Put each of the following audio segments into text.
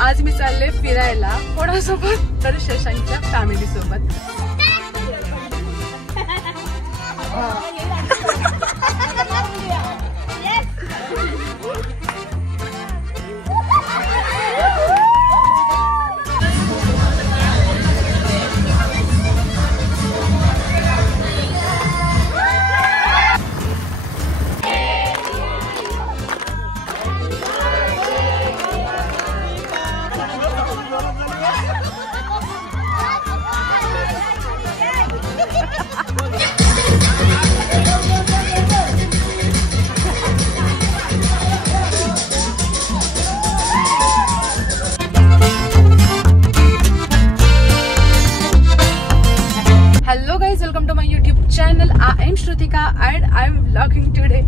आज मी चालले फिरायला कोणासोबत तर शशांकच्या फॅमिली सोबत। Welcome to my YouTube channel. I am Shrutika and I am vlogging today.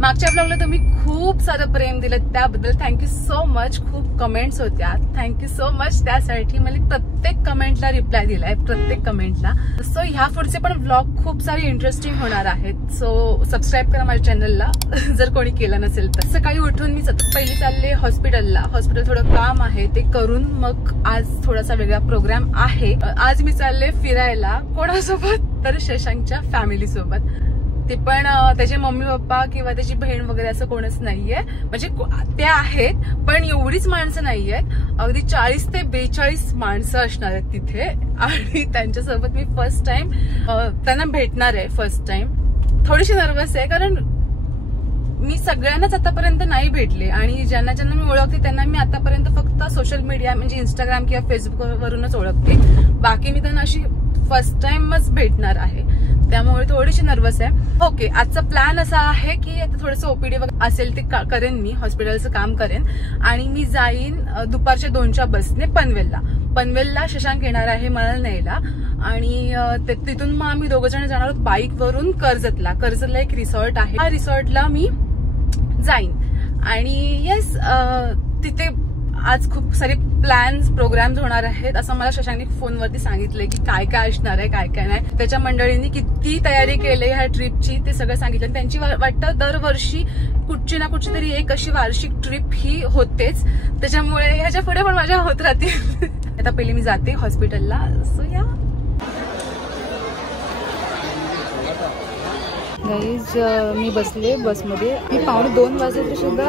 मागच्या ब्लॉगला तुम्ही खूप सारं प्रेम दिलं, त्याबद्दल थँक्यू सो मच। खूप कमेंट्स होत्या, थँक्यू सो मच त्यासाठी। मला प्रत्येक कमेंटला रिप्लाय दिलाय, प्रत्येक कमेंटला। सो ह्या पुढचे पण ब्लॉग खूप सारे इंटरेस्टिंग होणार आहेत। सो सबस्क्राईब करा माझ्या चॅनलला जर कोणी केलं नसेल तर। सकाळी उठून मी सतत पहिली चालले हॉस्पिटलला। हॉस्पिटल थोडं काम आहे ते करून मग आज थोडासा वेगळा प्रोग्राम आहे। आज मी चालले फिरायला कोणासोबत तर शशांकच्या फॅमिली सोबत। ते पण त्याचे मम्मी पप्पा किंवा त्याची बहीण वगैरे असं कोणच नाहीये, म्हणजे ते आहेत पण एवढीच माणसं नाहीयेत। अगदी 40 ते 42 माणसं असणार आहेत तिथे आणि त्यांच्यासोबत मी फर्स्ट टाइम त्यांना भेटणार आहे। फर्स्ट टाइम थोडीशी नर्वस आहे, कारण मी सगळ्यांनाच आतापर्यंत नाही भेटले आणि ज्यांना ज्यांना मी ओळखते त्यांना मी आतापर्यंत फक्त सोशल मीडिया म्हणजे इंस्टाग्राम किंवा फेसबुक वरूनच ओळखते। बाकी मी त्यांना अशी फर्स्ट टाइमच भेटणार आहे, त्यामुळे थोडीशी नर्वस आहे। ओके, आजचा प्लॅन असा आहे की आता थोडंसं ओपीडी वगैरे असेल ते करेन, मी हॉस्पिटलचं काम करेन आणि मी जाईन दुपारच्या 2च्या बसने पनवेलला। पनवेलला शशांक येणार आहे मला न्यायला आणि तिथून मग आम्ही दोघं जण जाणार आहोत बाईकवरून कर्जतला। कर्जतला एक रिसॉर्ट आहे, त्या रिसॉर्टला मी जाईन आणि येस तिथे आज खूप सारे प्लॅन्स प्रोग्राम्स होणार आहेत असं मला शशांकने फोनवरती सांगितलंय की काय काय असणार आहे काय काय नाही। त्याच्या मंडळींनी किती तयारी केली ह्या ट्रिपची ते सगळं सांगितलं। त्यांची वाटतं दरवर्षी कुठची ना कुठची तरी एक अशी वार्षिक ट्रिप ही होतेच, त्याच्यामुळे ह्याच्या पुढे पण माझ्या होत राहतील। आता पहिले मी जाते हॉस्पिटलला। सो या गाईज, मी बसले बसमध्ये। मी 1:45 वाजले तरी सुद्धा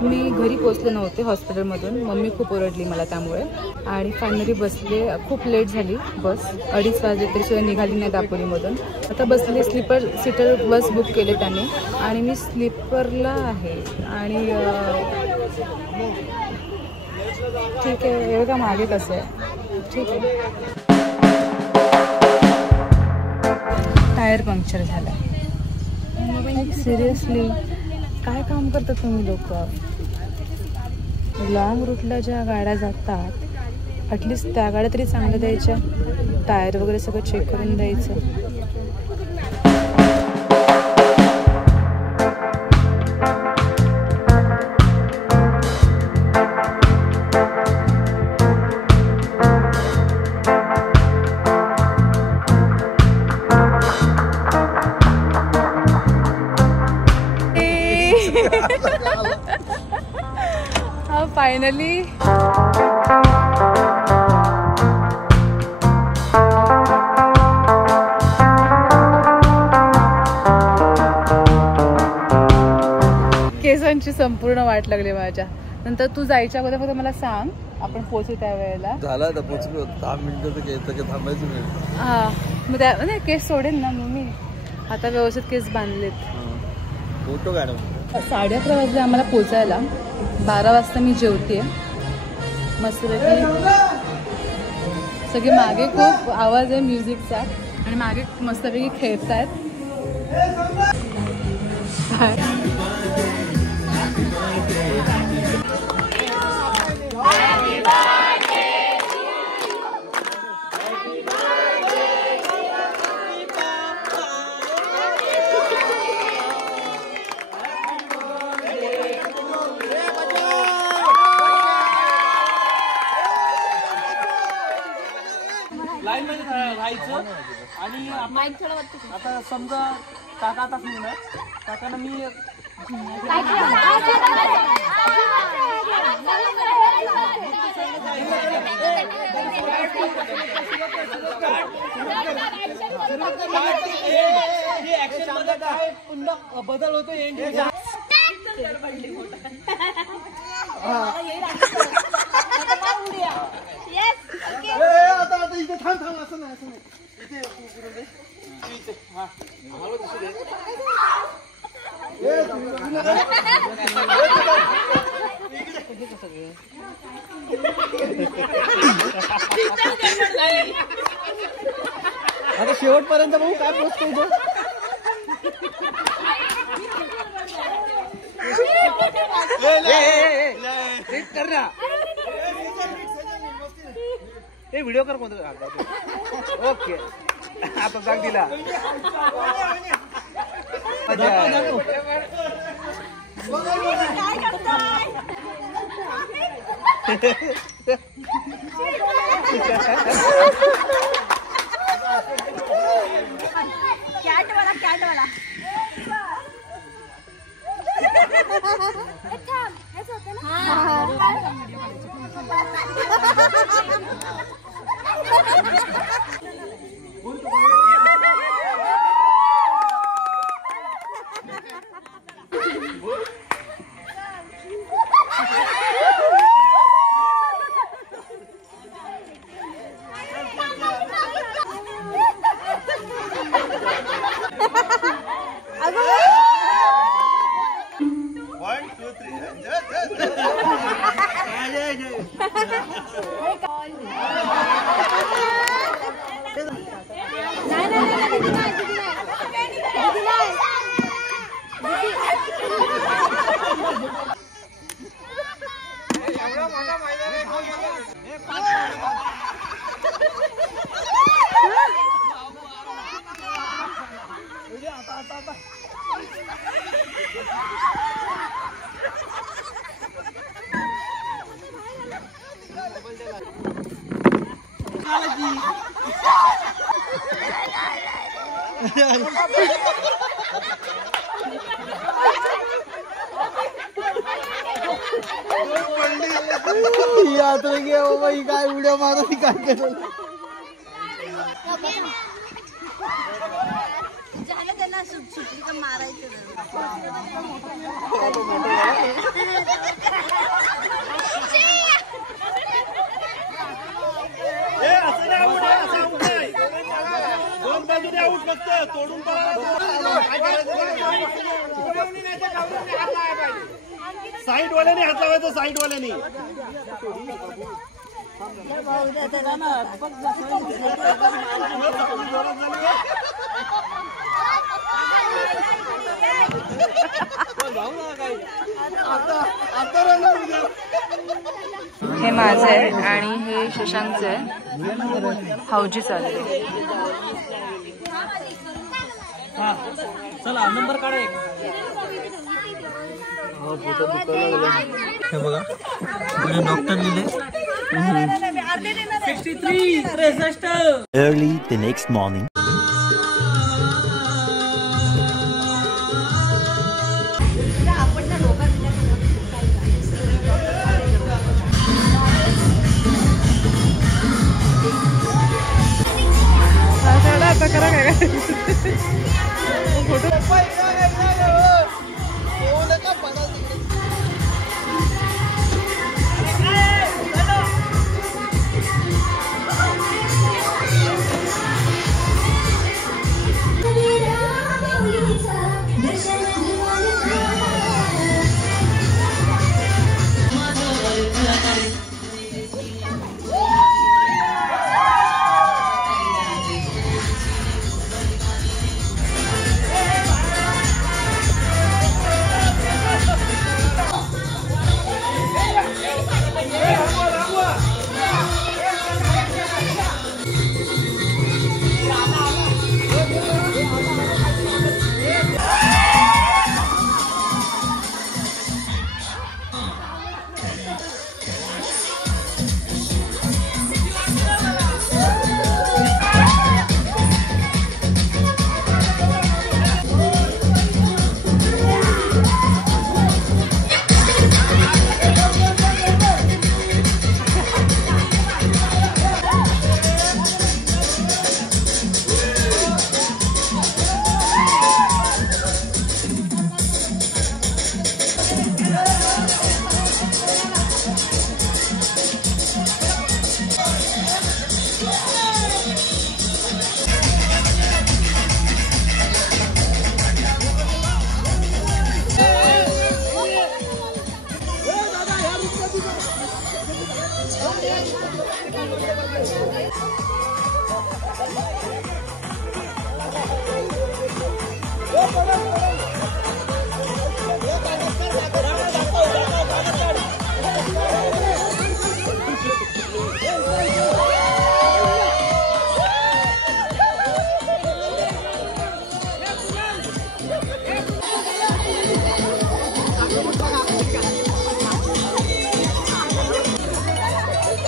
मी घरी पोहोचले नव्हते हॉस्पिटलमधून। मम्मी खूप ओरडली मला त्यामुळे आणि फायनली बसले। खूप लेट झाली बस, 2:30 वाजले तरी सुद्धा निघाली नाही दापोलीमधून। आता बसले, स्लीपर सीटर बस बुक केले त्याने आणि मी स्लीपरला आहे आणि ठीक आहे। हे बघा मागे कसं आहे, ठीक आहे। टायर पंक्चर झाला। सिरियसली काय काम करतात तुम्ही लोक? लॉंग रूटला ज्या गाड्या जातात ॲटलिस्ट त्या गाड्या तरी चांगल्या द्यायच्या, टायर वगैरे सगळं चेक करून द्यायचं। फायनली केसांची संपूर्ण वाट लागली माझ्या। नंतर तू जायच्या अगोदर फक्त मला सांग, आपण पोहोचू त्या वेळेला। झाला आता पोहोचलो, 10 मिनिटं थांबायचं नाही। हा मग त्या केस सोडेल ना मग मी। आता व्यवस्थित केस बांधलेत। फोटो काढ। 11:30 वाजले आम्हाला पोचायला। 12 वाजता मी जेवते मस्तपैकी। सगळे मागे खूप आवाज आहे म्युझिकचा आणि मागे मस्तपैकी खेळतायत। लाईन मध्ये राहायचं आणि आता समजा काका आता फिरणार, काकांना मी रिएक्शन मध्ये काय पुन्हा बदल होतो एंड आता इथे थांब असं नाही इथे आता शेवटपर्यंत बघू काय पोचतो इथं. कर ना व्हिडिओ कर कोणतं. ओके आता जाग दिला. कॅटवाला काय उड्या मारत काय केलं त्यांना सुटली तर मारायचं. दोन बाजूने आऊट फक्त तोडून साईड वाल्याने हात लावायचं. साईड वाल्याने हे माझं आहे आणि हे शशांकचं आहे. हौजी चालले. चला नंबर काढा एक. हे बघा डॉक्टर लिहिले 63. Early the next morning.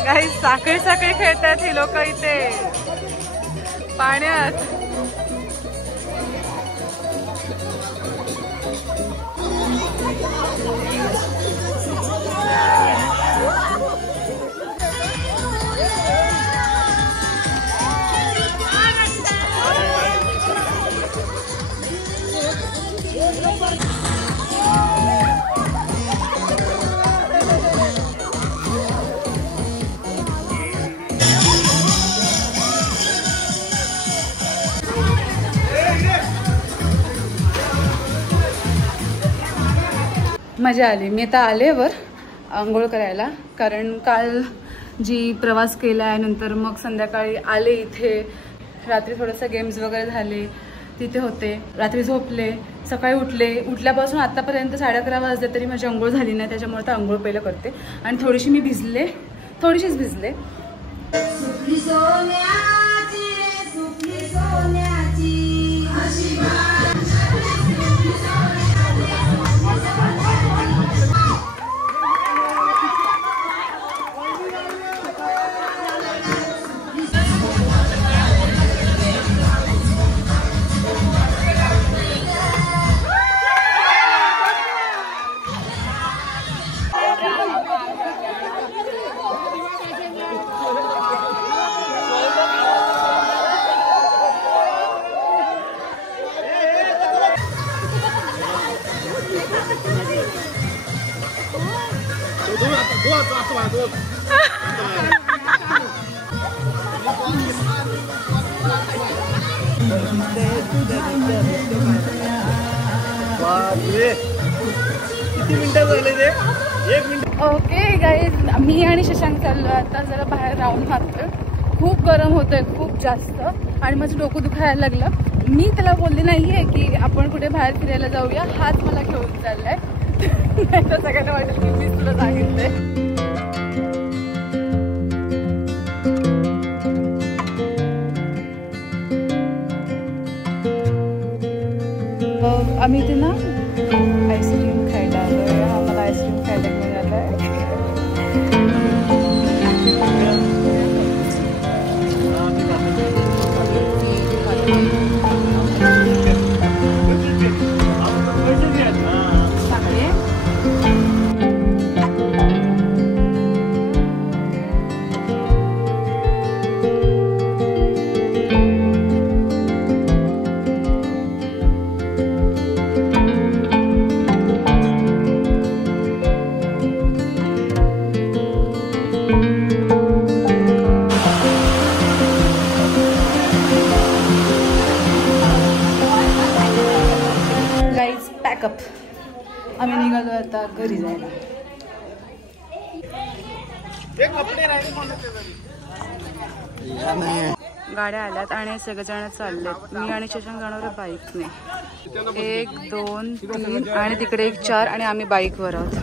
काही साखळी साखळी खेळतात ही लोक इथे पाण्यात. मजा आली. मी आता आले वर आंघोळ करायला, कारण काल जी प्रवास केला आहे नंतर मग संध्याकाळी आले इथे. रात्री थोडंसं गेम्स वगैरे झाले तिथे होते, रात्री झोपले, सकाळी उठल्यापासून आतापर्यंत 11:30 वाजले तरी माझी आंघोळ झाली नाही. त्याच्यामुळे तर आंघोळ पहिलं करते. आणि थोडीशी मी भिजले, थोडीशीच भिजले. किती मिनिटं झाले ते? 1 मिनिट. ओके गाईज, मी आणि शशांक चाललो आता जरा बाहेर राऊंड मारतोय. खूप गरम होतंय, खूप जास्त, आणि माझं डोकं दुखायला लागलं. मी त्याला बोलले नाहीये की आपण कुठे बाहेर फिरायला जाऊया, हाच मला घेऊन चाललाय. नाही तर सगळ्यांना वाटेल की मीच तुला सांगितलंय. आम्ही इथे ना आईस्क्रीम खायला आलोय. आम्हाला आईस्क्रीम खायला मिळालं आहे. आम्ही निघालो आता घरी जायला. गाड्या आल्यात आणि सगळेजण चाललेत. मी आणि शशांक जाणार बाईकने. 1 2 3 आणि तिकडे 1 4 आणि आम्ही बाईकवर आहोत.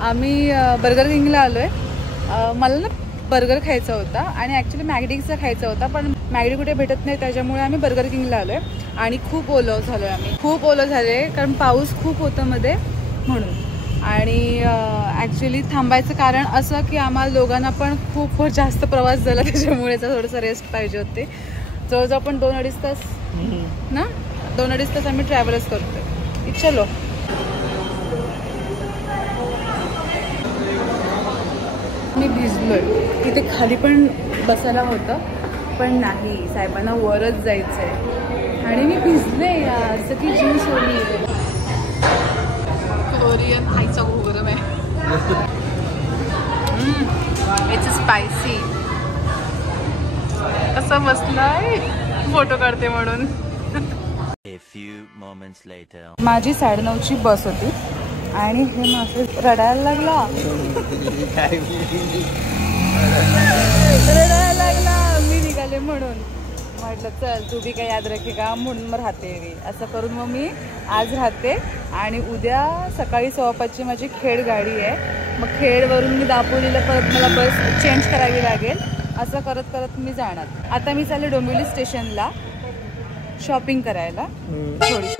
आम्ही बर्गर किंगला आलोय. मला ना बर्गर खायचा होता आणि ॲक्च्युली मॅगडीचा खायचा होता, पण मॅगडी कुठे भेटत नाही, त्याच्यामुळे आम्ही बर्गर किंगला आलोय. आणि खूप ओलं झालोय आम्ही, खूप ओलं झाले कारण पाऊस खूप होतं मध्ये म्हणून. आणि ॲक्च्युली थांबायचं कारण असं की आम्हाला दोघांना पण खूप जास्त प्रवास झाला, त्याच्यामुळे थोडंसं रेस्ट पाहिजे होते. जवळजवळ पण 2-2.5 तास ना, 2-2.5 तास आम्ही ट्रॅव्हलच करतोय. चलो. मी भिजलोय. इथे खाली पण बसायला होतं, पण नाही, साहेबांना वरच जायचं आहे आणि मी भिजले यार. असं की जीव सोडली. कोरियन आईचा खूप गरम आहे. It's spicy. कसं बसलाय फोटो काढते म्हणून. A few moments later. माझी 9:30ची बस होती आणि हे मासे रडायला लागला मी निघाले म्हणून म्हटलं चल तू बी काय याद रखेगा म्हणून मग राहते मी असं करून मग मी आज राहते आणि उद्या सकाळी 5:15ची माझी खेड गाडी आहे मग खेडवरून मी दापोलीला परत मला बस चेंज करावी लागेल असं करत करत मी जाणार आता मी चालले डोंबिवली स्टेशनला शॉपिंग करायला थोडी